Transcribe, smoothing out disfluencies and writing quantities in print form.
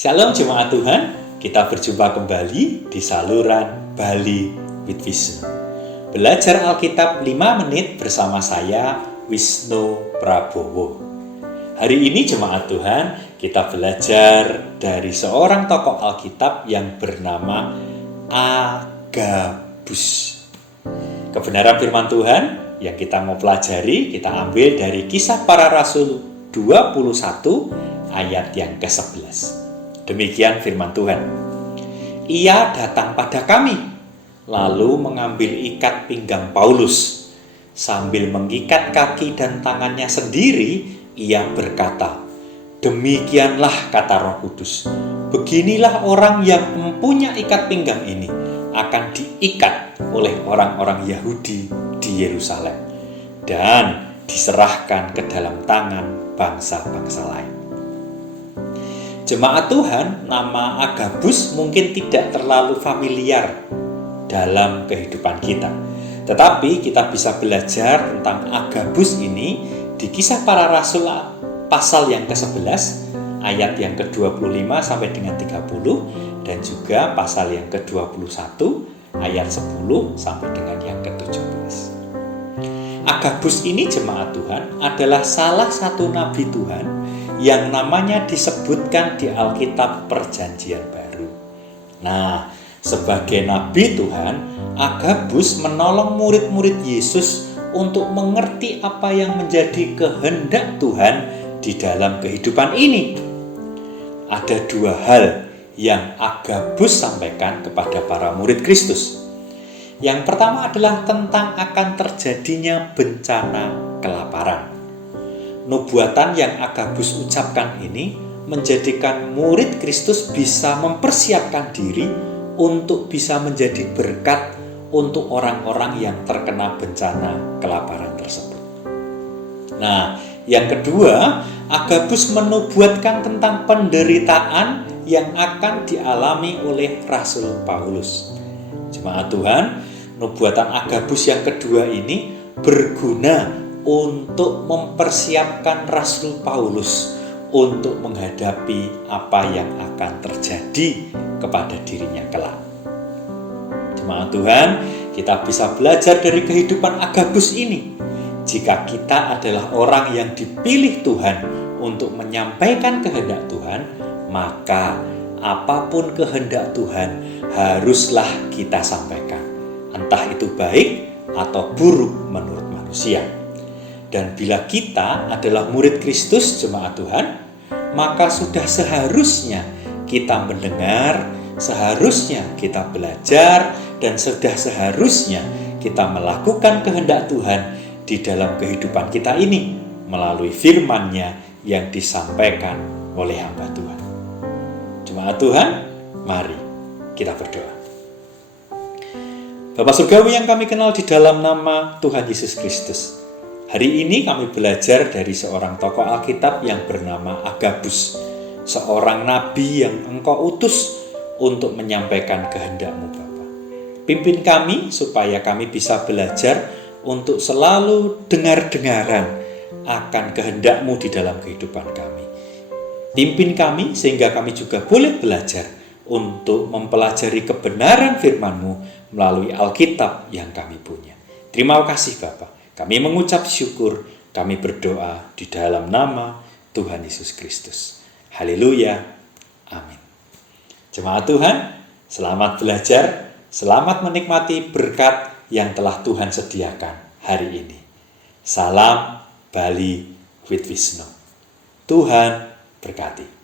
Shalom jemaat Tuhan, kita berjumpa kembali di saluran Bali with Wisnu. Belajar Alkitab 5 menit bersama saya, Wisnu Prabowo. Hari ini jemaat Tuhan, kita belajar dari seorang tokoh Alkitab yang bernama Agabus. Kebenaran firman Tuhan yang kita mau pelajari, kita ambil dari Kisah Para Rasul 21 ayat yang ke-11. Demikian firman Tuhan. Ia datang pada kami, lalu mengambil ikat pinggang Paulus. Sambil mengikat kaki dan tangannya sendiri, ia berkata, "Demikianlah kata Roh Kudus, beginilah orang yang mempunyai ikat pinggang ini akan diikat oleh orang-orang Yahudi di Yerusalem dan diserahkan ke dalam tangan bangsa-bangsa lain." Jemaat Tuhan, nama Agabus mungkin tidak terlalu familiar dalam kehidupan kita. Tetapi kita bisa belajar tentang Agabus ini di Kisah Para Rasul pasal yang ke-11, ayat yang ke-25 sampai dengan 30, dan juga pasal yang ke-21, ayat 10 sampai dengan yang ke-17. Agabus ini jemaat Tuhan adalah salah satu nabi Tuhan yang namanya disebutkan di Alkitab Perjanjian Baru. Nah, sebagai nabi Tuhan, Agabus menolong murid-murid Yesus untuk mengerti apa yang menjadi kehendak Tuhan di dalam kehidupan ini. Ada dua hal yang Agabus sampaikan kepada para murid Kristus. Yang pertama adalah tentang akan terjadinya bencana kelaparan. Nubuatan yang Agabus ucapkan ini menjadikan murid Kristus bisa mempersiapkan diri untuk bisa menjadi berkat untuk orang-orang yang terkena bencana kelaparan tersebut. Nah, yang kedua, Agabus menubuatkan tentang penderitaan yang akan dialami oleh Rasul Paulus. Jemaat Tuhan, nubuatan Agabus yang kedua ini berguna untuk mempersiapkan Rasul Paulus untuk menghadapi apa yang akan terjadi kepada dirinya kelak. Jemaat Tuhan, kita bisa belajar dari kehidupan Agabus ini. Jika kita adalah orang yang dipilih Tuhan untuk menyampaikan kehendak Tuhan, maka apapun kehendak Tuhan haruslah kita sampaikan, entah itu baik atau buruk menurut manusia. Dan bila kita adalah murid Kristus jemaat Tuhan, maka sudah seharusnya kita mendengar, seharusnya kita belajar, dan sudah seharusnya kita melakukan kehendak Tuhan di dalam kehidupan kita ini melalui firman-Nya yang disampaikan oleh hamba Tuhan. Jemaat Tuhan, mari kita berdoa. Bapa Surgawi yang kami kenal di dalam nama Tuhan Yesus Kristus, hari ini kami belajar dari seorang tokoh Alkitab yang bernama Agabus, seorang nabi yang Engkau utus untuk menyampaikan kehendak-Mu Bapa. Pimpin kami supaya kami bisa belajar untuk selalu dengar-dengaran akan kehendak-Mu di dalam kehidupan kami. Pimpin kami sehingga kami juga boleh belajar untuk mempelajari kebenaran firman-Mu melalui Alkitab yang kami punya. Terima kasih Bapa. Kami mengucap syukur, kami berdoa di dalam nama Tuhan Yesus Kristus. Haleluya. Amin. Jemaat Tuhan, selamat belajar, selamat menikmati berkat yang telah Tuhan sediakan hari ini. Salam Bali with Wisnu. Tuhan berkati.